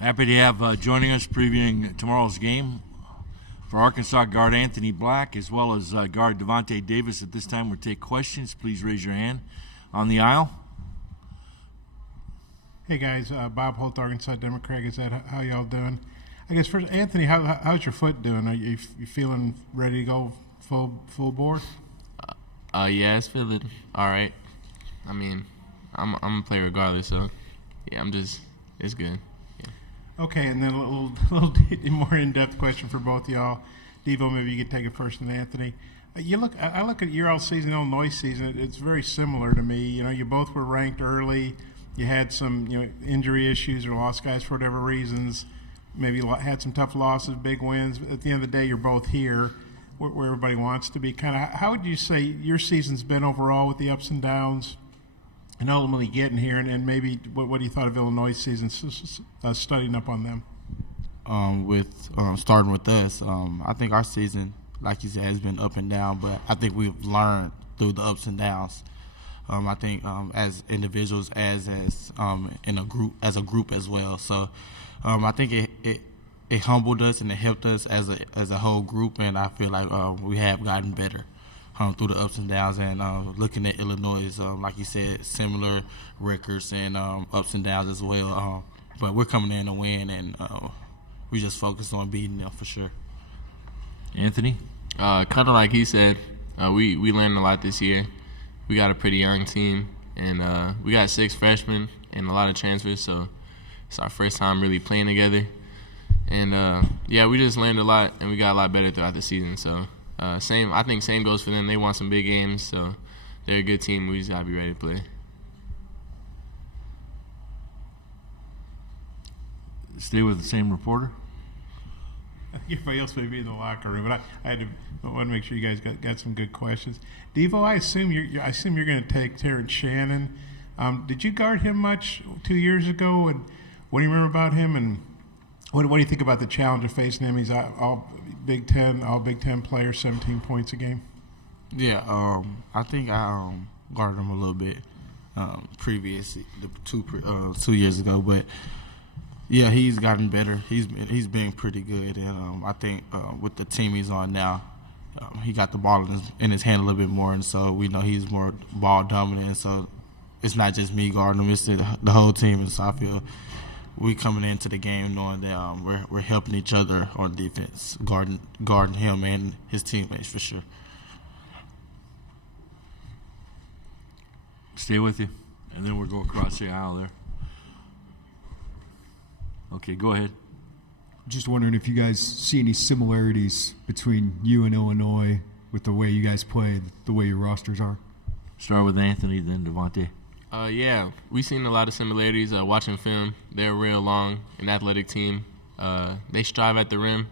Happy to have joining us previewing tomorrow's game for Arkansas guard Anthony Black as well as guard Devontae Davis. At this time, we'll take questions. Please raise your hand on the aisle. Hey guys, Bob Holt, Arkansas Democrat. Is that how y'all doing? I guess first, Anthony, how's your foot doing? Are you feeling ready to go full bore? Yeah, it's feeling all right. I mean, I'm gonna play regardless, so yeah, it's good. Yeah. Okay, and then a little more in-depth question for both of y'all. Devo, maybe you could take it first, and Anthony. I look at your all season, Illinois season. It's very similar to me. You know, you both were ranked early. You had some injury issues or lost guys for whatever reasons. Maybe had some tough losses, big wins. But at the end of the day, you're both here where everybody wants to be. Kind of, how would you say your season's been overall with the ups and downs, and ultimately getting here? And maybe what you thought of Illinois' season, studying up on them? Starting with us, I think our season, like you said, has been up and down. But I think we've learned through the ups and downs. I think as individuals, as in a group, as well. So I think it humbled us and it helped us as a whole group, and I feel like we have gotten better through the ups and downs. And looking at Illinois, like you said, similar records and ups and downs as well. But we're coming in to win, and we just focus on beating them for sure. Anthony? Kind of like he said, we learned a lot this year. We got a pretty young team, and we got 6 freshmen and a lot of transfers, so it's our first time really playing together. And, yeah, we just learned a lot, and we got a lot better throughout the season. So I think same goes for them. They won some big games, so they're a good team. We just got to be ready to play. Stay with the same reporter. Everybody else may be in the locker room, but I want to make sure you guys got some good questions. Devo, I assume you're going to take Terrence Shannon. Did you guard him much 2 years ago? And what do you remember about him? And what do you think about the challenge of facing him? He's all Big Ten player, 17 points a game. Yeah, I think I guarded him a little bit previously, 2 years ago, but. Yeah, he's gotten better. He's been pretty good, and I think with the team he's on now, he got the ball in his hand a little bit more, and so we know he's more ball dominant. And so it's not just me guarding him; it's the whole team. And so I feel we coming into the game knowing that we're helping each other on defense, guarding him and his teammates for sure. Stay with you, and then we'll go across the aisle there. Okay, go ahead. Just wondering if you guys see any similarities between you and Illinois with the way you guys play, the way your rosters are. Start with Anthony, then Devontae. Yeah, we've seen a lot of similarities watching film. They're a real long and athletic team. They strive at the rim.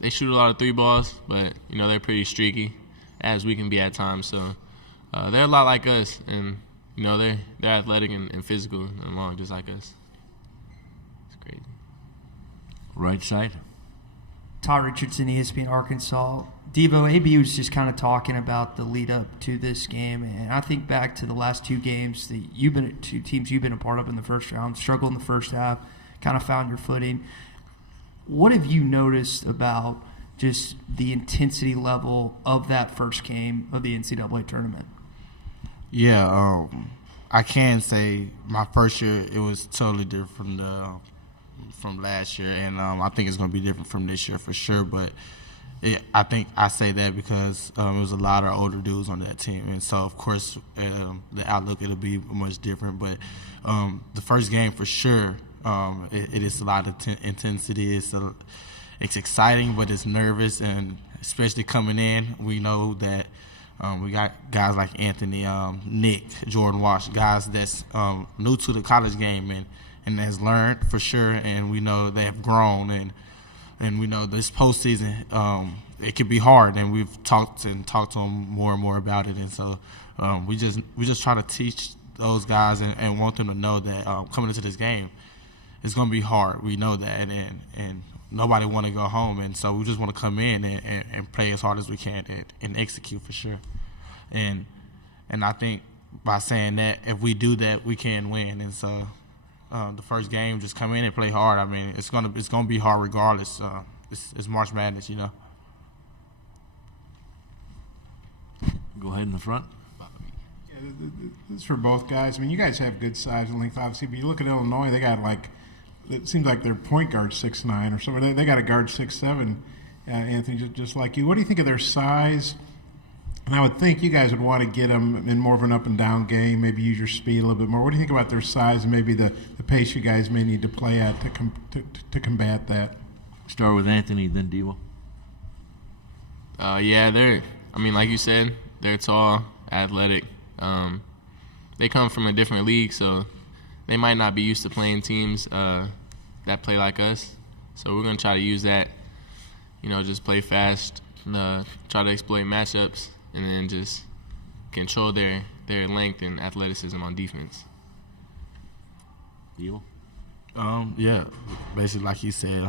They shoot a lot of 3 balls, but they're pretty streaky, as we can be at times. So they're a lot like us, and they're athletic and physical and long, just like us. Right side. Todd Richardson, ESPN Arkansas. Devo, AB was just kind of talking about the lead up to this game, and I think back to the last 2 games that two teams you've been a part of in the first round, struggled in the first half, kind of found your footing. What have you noticed about just the intensity level of that first game of the NCAA tournament? Yeah, I can say my first year it was totally different from last year, and I think it's going to be different from this year for sure. But I think I say that because it was a lot of older dudes on that team, and so of course the outlook it'll be much different. But the first game for sure, it is a lot of intensity. It's exciting, but it's nervous, and especially coming in, we know that we got guys like Anthony, Nick, Jordan Walsh, guys that's new to the college game and has learned for sure, and we know they have grown, and we know this postseason it can be hard, and we've talked to them more and more about it, and so we just try to teach those guys and want them to know that coming into this game it's going to be hard. We know that, and nobody want to go home, and so we just want to come in and play as hard as we can and execute for sure, and I think by saying that if we do that we can win, and so the first game, just come in and play hard. I mean, it's gonna be hard regardless. It's March Madness, you know. Go ahead in the front. Yeah, this is for both guys. I mean, you guys have good size and length, obviously, but you look at Illinois, they got it seems like their point guard 6'9" or something. They got a guard 6'7", Anthony, just like you. What do you think of their size? And I would think you guys would want to get them in more of an up-and-down game, maybe use your speed a little bit more. What do you think about their size and maybe the pace you guys may need to play at to combat that? Start with Anthony, then Devo. Yeah, like you said, they're tall, athletic. They come from a different league, so they might not be used to playing teams that play like us. So we're going to try to use that, just play fast, try to exploit matchups, and then just control their length and athleticism on defense. Devo? Yeah, basically like he said,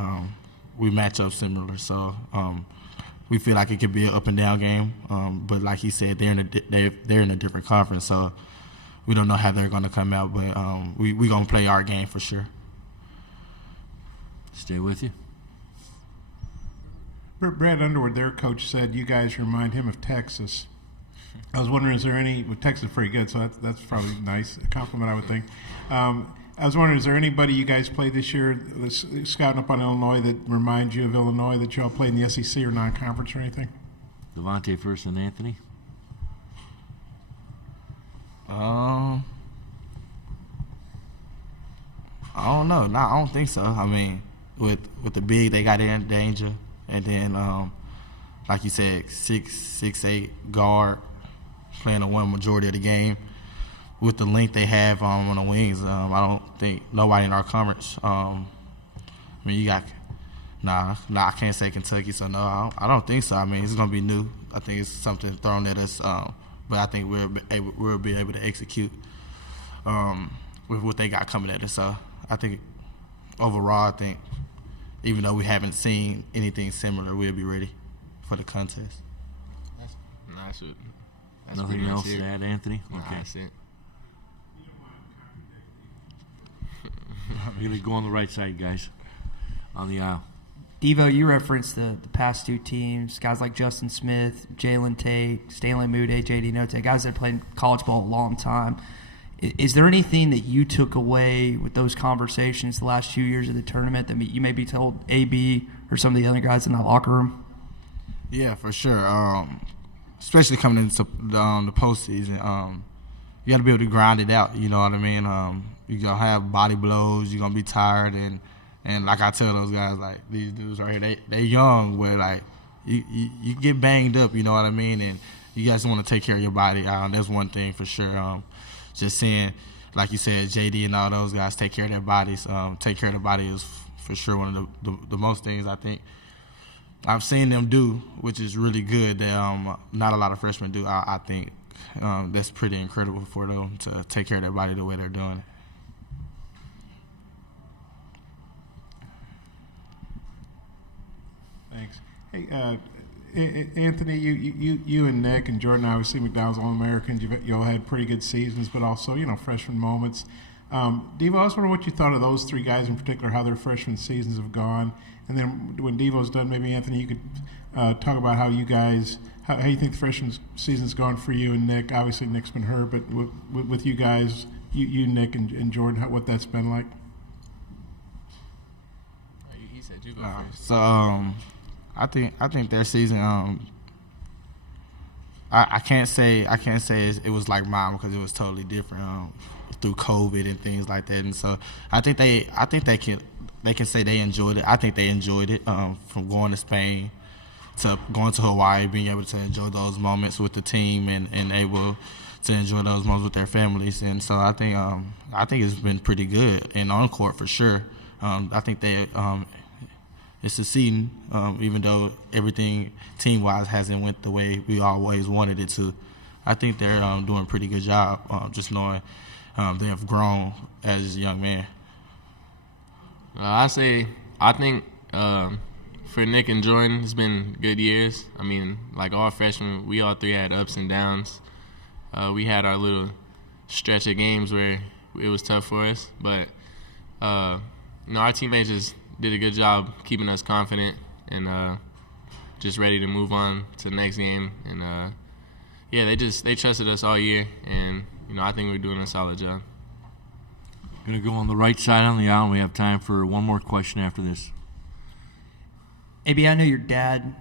we match up similar. So we feel like it could be an up and down game. But like he said, they're in a different conference, so we don't know how they're going to come out. But we're going to play our game for sure. Stay with you. Brad Underwood, their coach, said you guys remind him of Texas. I was wondering, is there any? Well, Texas is pretty good, so that's probably nice, a compliment, I would think. I was wondering, is there anybody you guys played this year scouting up on Illinois that reminds you of Illinois that you all played in the SEC or non-conference or anything? Devontae first and Anthony. I don't know. No, I don't think so. I mean, with the big, they got in danger, and then like you said, 6'8" guard playing the one majority of the game. With the length they have on the wings, I don't think nobody in our conference. I mean, you got I can't say Kentucky, so no, I don't think so. I mean, it's gonna be new. I think it's something thrown at us, but I think we'll be able to execute with what they got coming at us. So I think overall, even though we haven't seen anything similar, we'll be ready for the contest. That's Nothing else to add, Anthony? Nah, Okay. that's it. You're going to go on the right side, guys, on the aisle. Devo, you referenced the past two teams, guys like Justin Smith, Jalen Tate, Stanley Mude, J.D. Note, guys that have played college ball a long time. Is there anything that you took away with those conversations the last 2 years of the tournament that you maybe told AB or some of the other guys in that locker room? Yeah, for sure. Especially coming into the postseason, you got to be able to grind it out. You know what I mean? You're going to have body blows. You're going to be tired. And like I tell those guys, like, these dudes right here, they young, where, like, you get banged up, you know what I mean? And you guys want to take care of your body. That's one thing for sure. Just seeing, like you said, JD and all those guys take care of their bodies. Take care of the body is for sure one of the most things I think I've seen them do, which is really good that not a lot of freshmen do. I think that's pretty incredible for them to take care of their body the way they're doing it. Thanks. Hey, Anthony, you and Nick and Jordan, obviously McDowell's All-Americans. You all had pretty good seasons, but also freshman moments. Devo, I was wondering what you thought of those three guys in particular, how their freshman seasons have gone, and then when Devo's done, maybe Anthony, you could talk about how you guys, how you think the freshman season's gone for you and Nick. Obviously, Nick's been hurt, but with you guys, you Nick and Jordan, what that's been like. He said you go first. So I think their season. I can't say it was like mine because it was totally different through COVID and things like that. And so I think they can say they enjoyed it. I think they enjoyed it from going to Spain to going to Hawaii, being able to enjoy those moments with the team and able to enjoy those moments with their families. And so I think it's been pretty good and on court for sure. I think they. It's succeeding, even though everything team-wise hasn't went the way we always wanted it to. I think they're doing a pretty good job, just knowing they have grown as a young man. I think for Nick and Jordan, it's been good years. I mean, like all freshmen, we all three had ups and downs. We had our little stretch of games where it was tough for us, but Our teammates just did a good job keeping us confident and just ready to move on to the next game. And they trusted us all year, and I think we're doing a solid job. Going to go on the right side on the aisle, and we have time for one more question after this. AB, I know your dad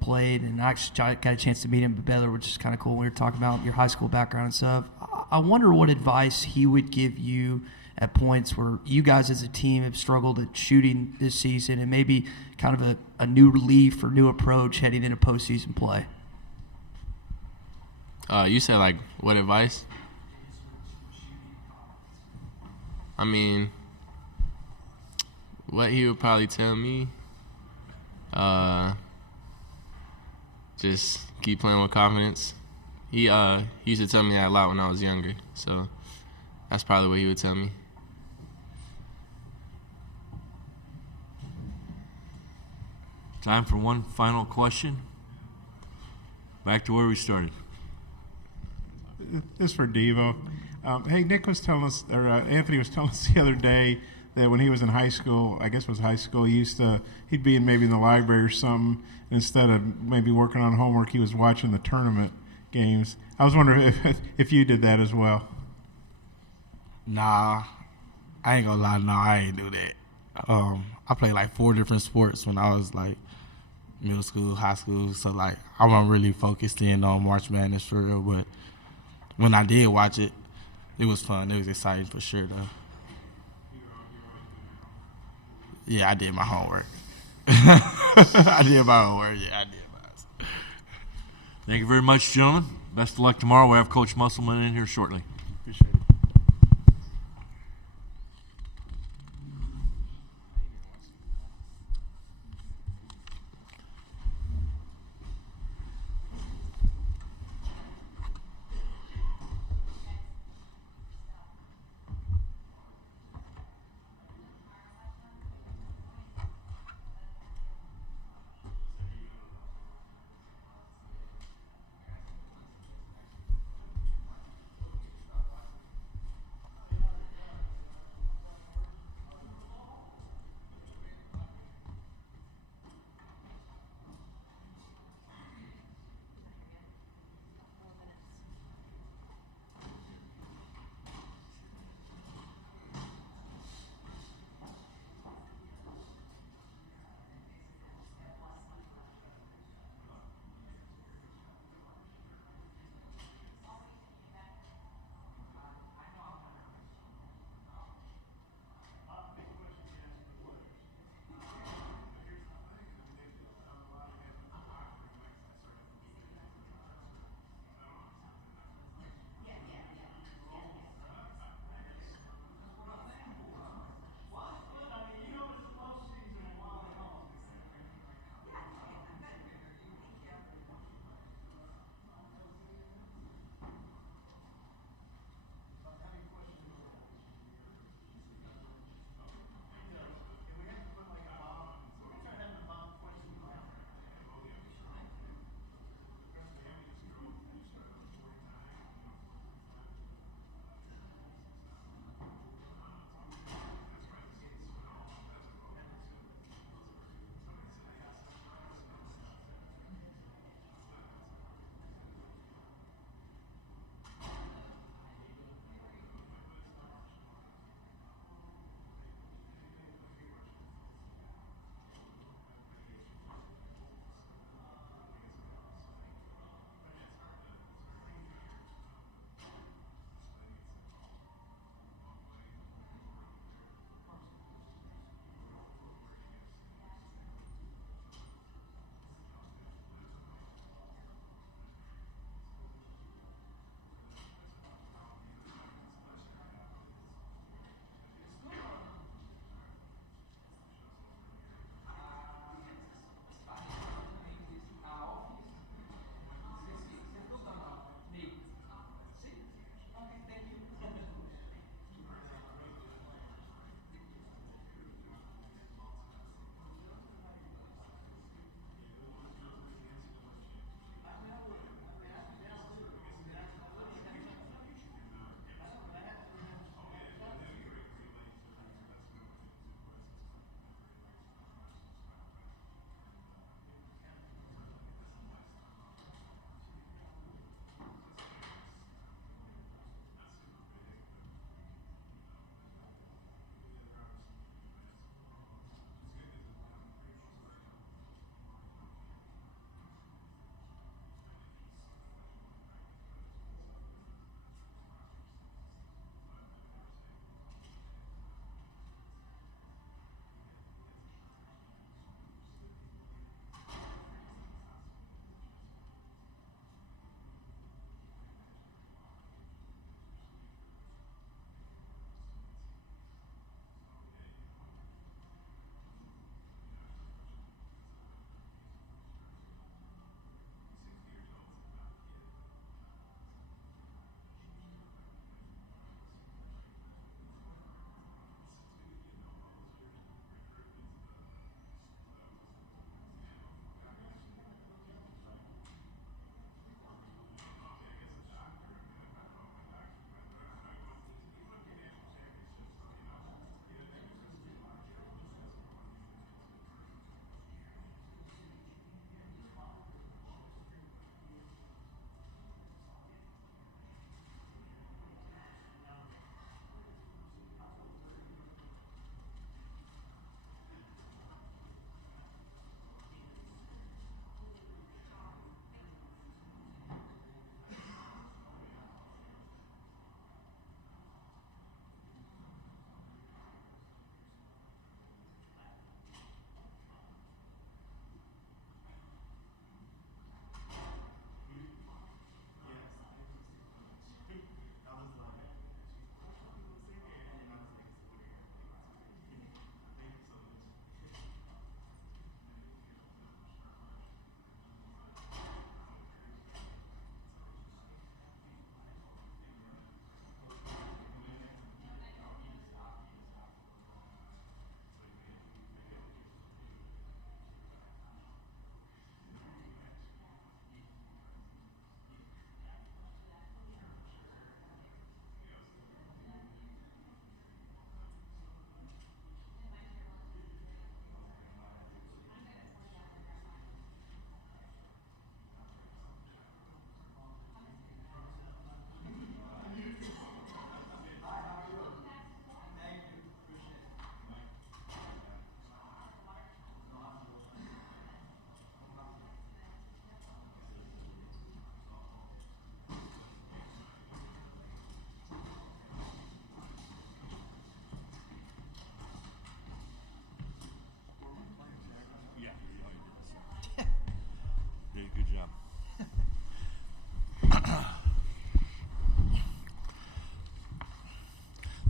played, and I actually got a chance to meet him at Baylor, which is kind of cool. We were talking about your high school background and stuff. I wonder what advice he would give you at points where you guys as a team have struggled at shooting this season, and maybe kind of a new leaf or new approach heading into postseason play. You said, like, what advice? I mean, what he would probably tell me, just keep playing with confidence. He used to tell me that a lot when I was younger, so that's probably what he would tell me. Time for one final question. Back to where we started. This is for Devo. Hey, Nick was telling us, or Anthony was telling us the other day that when he was in high school, I guess it was high school, he'd be maybe in the library or something. Instead of maybe working on homework, he was watching the tournament games. I was wondering if you did that as well. Nah, I ain't gonna lie. No, I ain't do that. I played like 4 different sports when I was like middle school, high school. So like I wasn't really focused in on March Madness for real. But when I did watch it, it was fun. It was exciting for sure, though. Yeah, I did my homework. I did my homework. Yeah, I did mine. Thank you very much, gentlemen. Best of luck tomorrow. We'll have Coach Musselman in here shortly. Appreciate it.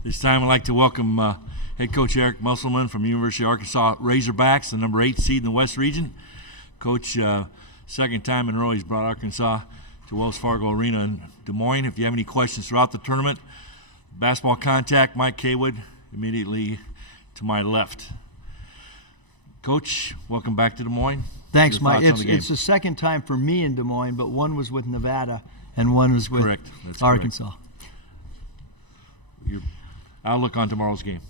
This time I'd like to welcome head coach Eric Musselman from University of Arkansas Razorbacks, the number 8 seed in the West region. Coach, second time in a row he's brought Arkansas to Wells Fargo Arena in Des Moines. If you have any questions throughout the tournament, basketball contact, Mike Kaywood, immediately to my left. Coach, welcome back to Des Moines. Thanks, Your Mike. thoughts on the game? It's the second time for me in Des Moines, but one was with Nevada and one was with Correct. That's Arkansas. correct. Your outlook on tomorrow's game?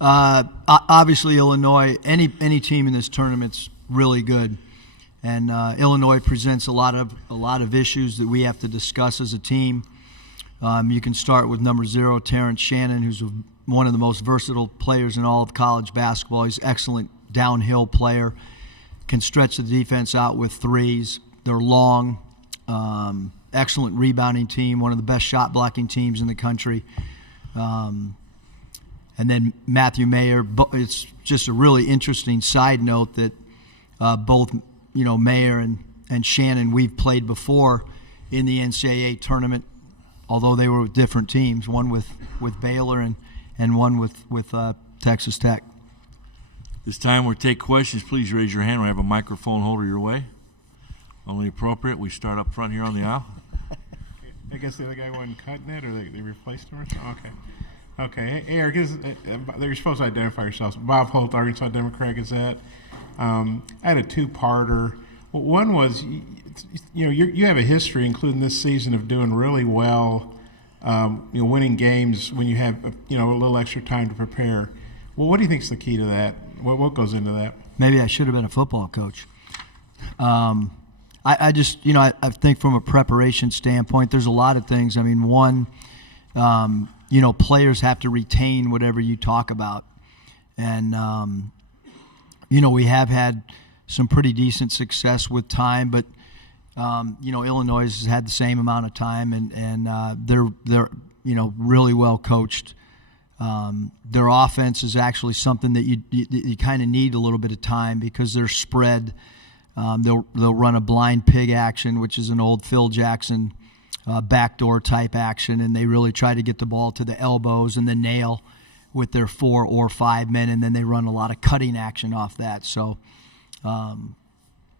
Obviously, Illinois. Any team in this tournament's really good, and Illinois presents a lot of issues that we have to discuss as a team. You can start with number 0, Terrence Shannon, who's one of the most versatile players in all of college basketball. He's an excellent downhill player, can stretch the defense out with threes. They're long, excellent rebounding team, one of the best shot blocking teams in the country. And then Matthew Mayer. It's just a really interesting side note that both Mayer and Shannon, we've played before in the NCAA tournament, although they were with different teams, one with Baylor and one with Texas Tech. This time we'll take questions. Please raise your hand. We have a microphone holder your way. Only appropriate. We start up front here on the aisle. I guess the other guy wasn't cutting it, or they replaced him or something? Okay. Hey, Eric, you're supposed to identify yourselves. Bob Holt, Arkansas Democrat Gazette. I had a two-parter. Well, one was, you have a history, including this season, of doing really well, winning games when you have, a little extra time to prepare. Well, what do you think is the key to that? What goes into that? Maybe I should have been a football coach. I just, I think from a preparation standpoint, there's a lot of things. I mean, one, players have to retain whatever you talk about. And, we have had some pretty decent success with time, but, Illinois has had the same amount of time, and they're really well coached. Their offense is actually something that you kind of need a little bit of time because they're spread. They'll run a blind pig action, which is an old Phil Jackson backdoor type action, and they really try to get the ball to the elbows and the nail with their 4 or 5 men, and then they run a lot of cutting action off that. So,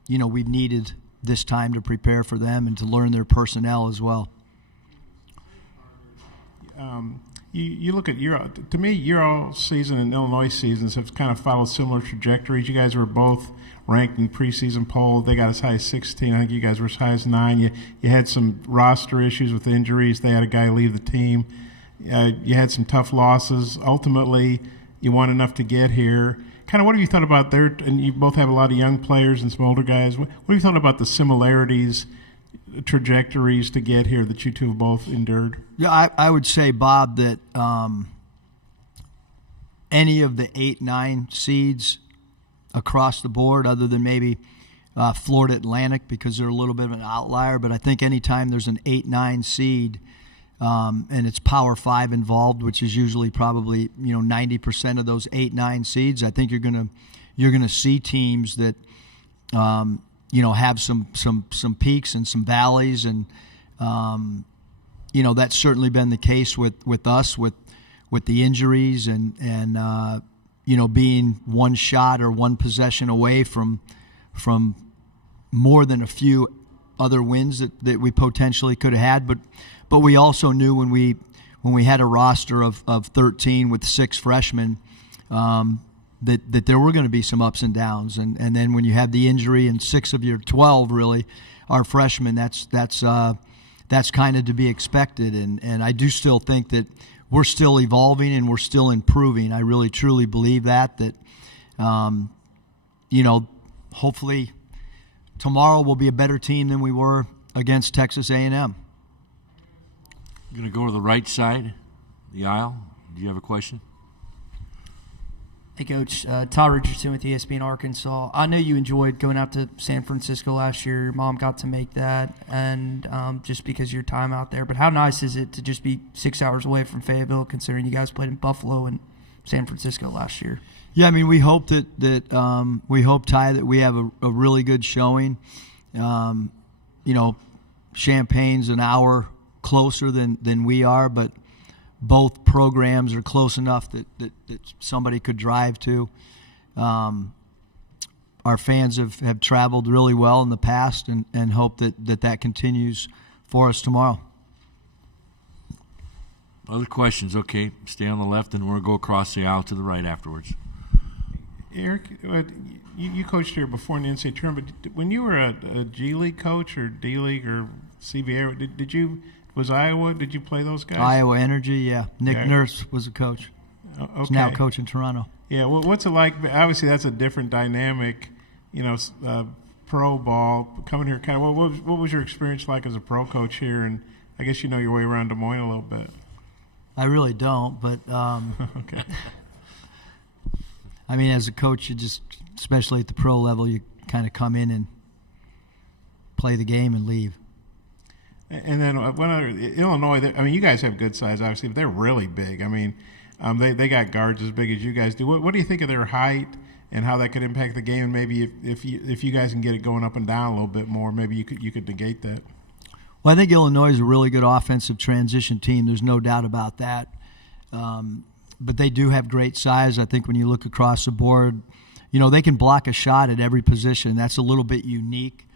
we've needed this time to prepare for them and to learn their personnel as well. You look at your all season and Illinois seasons have kind of followed similar trajectories. You guys were both ranked in preseason poll. They got as high as 16. I think you guys were as high as 9. You had some roster issues with injuries. They had a guy leave the team. You had some tough losses. Ultimately, you won enough to get here. Kind of what have you thought about there? And you both have a lot of young players and some older guys. What have you thought about the similarities, trajectories to get here that you two have both endured? Yeah, I would say, Bob, that any of the 8-9 seeds across the board, other than maybe Florida Atlantic because they're a little bit of an outlier, but I think anytime there's an 8-9 seed and it's Power 5 involved, which is usually probably 90% of those 8-9 seeds, I think you're gonna see teams that have some peaks and some valleys, and that's certainly been the case with us with the injuries and being one shot or one possession away from more than a few other wins that we potentially could have had. But we also knew when we had a roster of 13 with 6 freshmen that there were going to be some ups and downs. And then when you have the injury and 6 of your 12 really are freshmen, that's kind of to be expected. And I do still think that we're still evolving and we're still improving. I really truly believe that hopefully tomorrow we'll be a better team than we were against Texas A&M. I'm going to go to the right side, the aisle. Do you have a question? Hey, Coach. Todd Richardson with ESPN Arkansas. I know you enjoyed going out to San Francisco last year. Your mom got to make that, and just because of your time out there. But how nice is it to just be 6 hours away from Fayetteville, considering you guys played in Buffalo and San Francisco last year? Yeah, I mean, we hope that we hope, Ty, that we have a really good showing. Champagne's an hour closer than we are, but both programs are close enough that somebody could drive to. Our fans have traveled really well in the past and hope that continues for us tomorrow. Other questions? Okay, stay on the left, and we're going to go across the aisle to the right afterwards. Eric, you coached here before in the NCAA tournament. But when you were a G League coach or D League or CBA, did you Iowa? Did you play those guys? Iowa Energy, yeah. Nick Nurse was a coach. Okay. He's now coaching Toronto. Yeah. Well, what's it like? Obviously, that's a different dynamic. Pro ball coming here. Kind of. What was your experience like as a pro coach here? And I guess you know your way around Des Moines a little bit. I really don't, but okay. I mean, as a coach, you just, especially at the pro level, you kind of come in and play the game and leave. And then Illinois, I mean, you guys have good size, obviously, but they're really big. I mean, they got guards as big as you guys do. What do you think of their height and how that could impact the game? And maybe if you guys can get it going up and down a little bit more, maybe you could negate that. Well, I think Illinois is a really good offensive transition team. There's no doubt about that. But they do have great size. I think when you look across the board, they can block a shot at every position. That's a little bit unique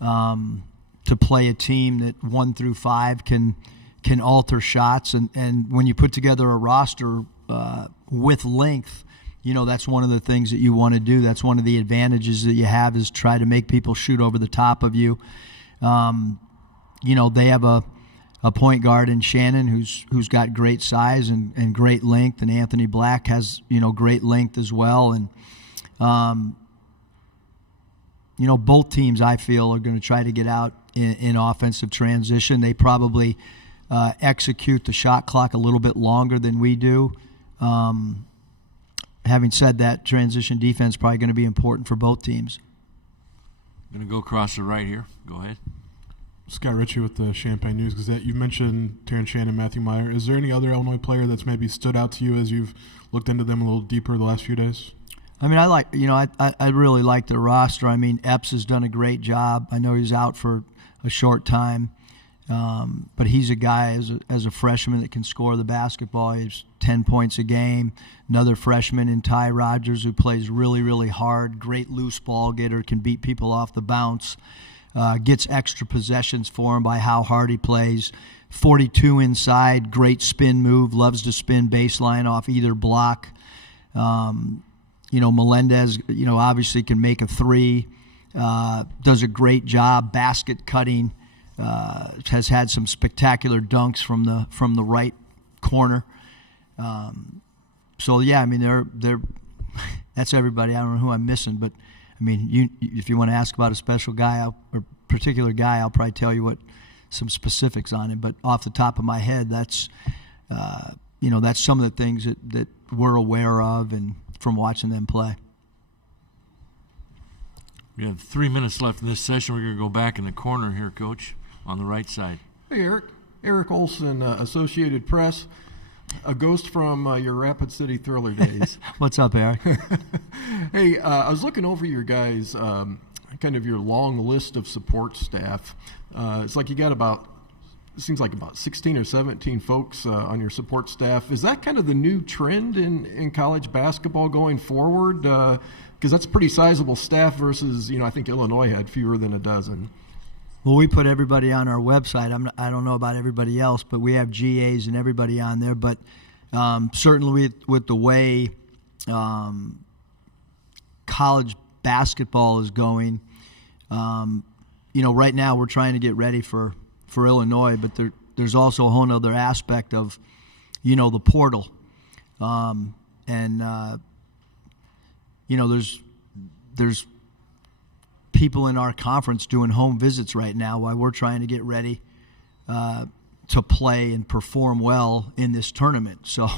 to play a team that 1 through 5 can alter shots. And when you put together a roster with length, that's one of the things that you want to do. That's one of the advantages that you have is try to make people shoot over the top of you. They have a point guard in Shannon who's got great size and great length, and Anthony Black has great length as well. And both teams I feel are going to try to get out in offensive transition. They probably execute the shot clock a little bit longer than we do. Having said that, transition defense is probably going to be important for both teams. Going to go across the right here. Go ahead. Scott Ritchie with the Champaign News-Gazette. You mentioned Terrence Shannon, Matthew Meyer. Is there any other Illinois player that's maybe stood out to you as you've looked into them a little deeper the last few days? I mean, I really like their roster. I mean, Epps has done a great job. I know he's out for a short time, but he's a guy as a freshman that can score the basketball. He's 10 points a game. Another freshman in Ty Rogers who plays really, really hard. Great loose ball getter, can beat people off the bounce. Gets extra possessions for him by how hard he plays. 42 inside, great spin move, loves to spin baseline off either block. Melendez, obviously can make a three, does a great job basket cutting, has had some spectacular dunks from the right corner. So yeah, I mean they're that's everybody. I don't know who I'm missing, but I mean, if you want to ask about a special guy or particular guy, I'll probably tell you some specifics on him. But off the top of my head, that's some of the things that we're aware of and from watching them play. We have 3 minutes left in this session. We're going to go back in the corner here, Coach, on the right side. Hey, Eric. Eric Olson, Associated Press. A ghost from your Rapid City Thriller days. What's up, Eric? Hey, I was looking over your guys' kind of your long list of support staff. It's like you got about 16 or 17 folks on your support staff. Is that kind of the new trend in college basketball going forward? Because that's a pretty sizable staff versus, I think Illinois had fewer than a dozen. Well, we put everybody on our website. I don't know about everybody else, but we have GAs and everybody on there. But certainly with the way college basketball is going, right now we're trying to get ready for Illinois, but there's also a whole other aspect of, the portal. There's people in our conference doing home visits right now while we're trying to get ready to play and perform well in this tournament. So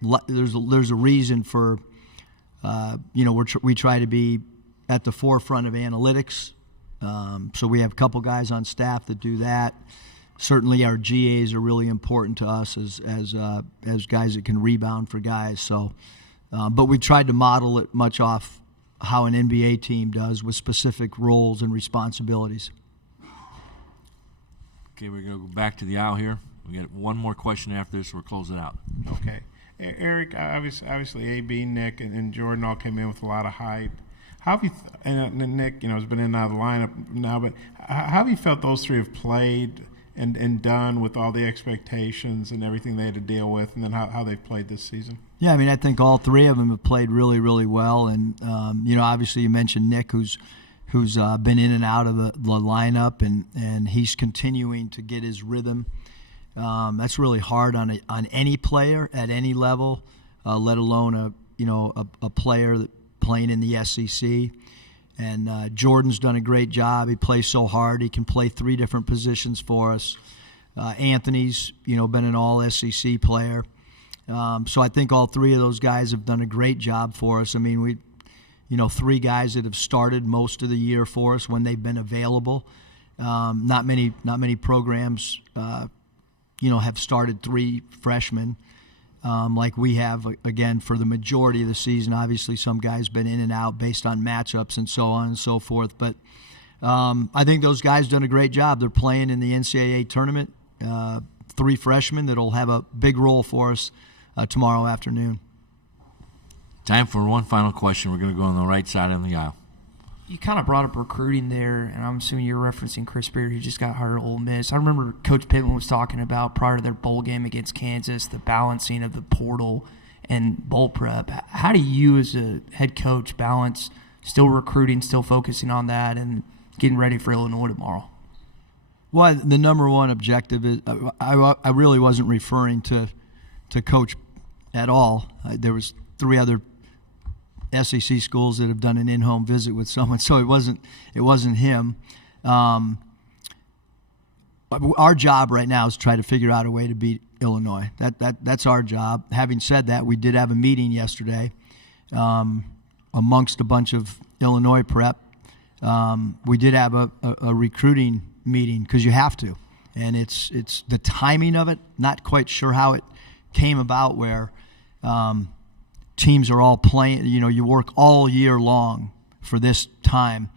there's a reason for, we try to be at the forefront of analytics. So we have a couple guys on staff that do that. Certainly our GAs are really important to us as guys that can rebound for guys. So, but we've tried to model it much off how an NBA team does with specific roles and responsibilities. Okay, we're going to go back to the aisle here. We got one more question after this. We'll close it out. Okay. Eric, obviously AB, Nick, and Jordan all came in with a lot of hype. How have you and Nick, has been in and out of the lineup now, but how have you felt those three have played and done with all the expectations and everything they had to deal with, and then how they've played this season? Yeah, I mean, I think all three of them have played really, really well, and obviously you mentioned Nick, who's been in and out of the lineup, and he's continuing to get his rhythm. That's really hard on any player at any level, let alone a player that playing in the SEC. And Jordan's done a great job. He plays so hard. He can play three different positions for us. Anthony's been an all SEC player. So I think all three of those guys have done a great job for us. I mean, we three guys that have started most of the year for us when they've been available. Not many programs have started three freshmen like we have, again, for the majority of the season. Obviously, some guys been in and out based on matchups and so on and so forth. But I think those guys done a great job. They're playing in the NCAA tournament. Three freshmen that'll have a big role for us tomorrow afternoon. Time for one final question. We're going to go on the right side of the aisle. You kind of brought up recruiting there, and I'm assuming you're referencing Chris Beard, who just got hired at Ole Miss. I remember Coach Pittman was talking about prior to their bowl game against Kansas, the balancing of the portal and bowl prep. How do you as a head coach balance still recruiting, still focusing on that, and getting ready for Illinois tomorrow? Well, the number one objective is I really wasn't referring to Coach at all. There was three other SEC schools that have done an in-home visit with someone, so it wasn't him. Our job right now is to try to figure out a way to beat Illinois. That's our job. Having said that, we did have a meeting yesterday amongst a bunch of Illinois prep. We did have a recruiting meeting because you have to, and it's the timing of it. Not quite sure how it came about where. Teams are all playing, you work all year long for this time.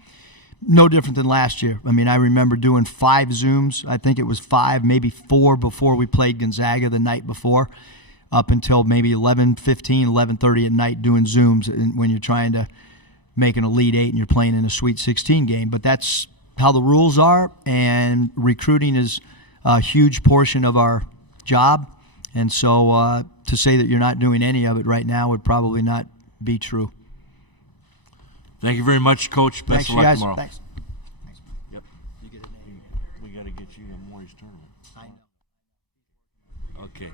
No different than last year. I mean, I remember doing 5 Zooms. I think it was 5, maybe 4 before we played Gonzaga the night before, up until maybe 11:15, 11:30 at night doing Zooms when you're trying to make an Elite 8 and you're playing in a Sweet 16 game. But that's how the rules are, and recruiting is a huge portion of our job. And so to say that you're not doing any of it right now would probably not be true. Thank you very much, Coach. Best of luck tomorrow. Thanks. Yep. You get a name. We got to get you in Maury's tournament. I know. Okay.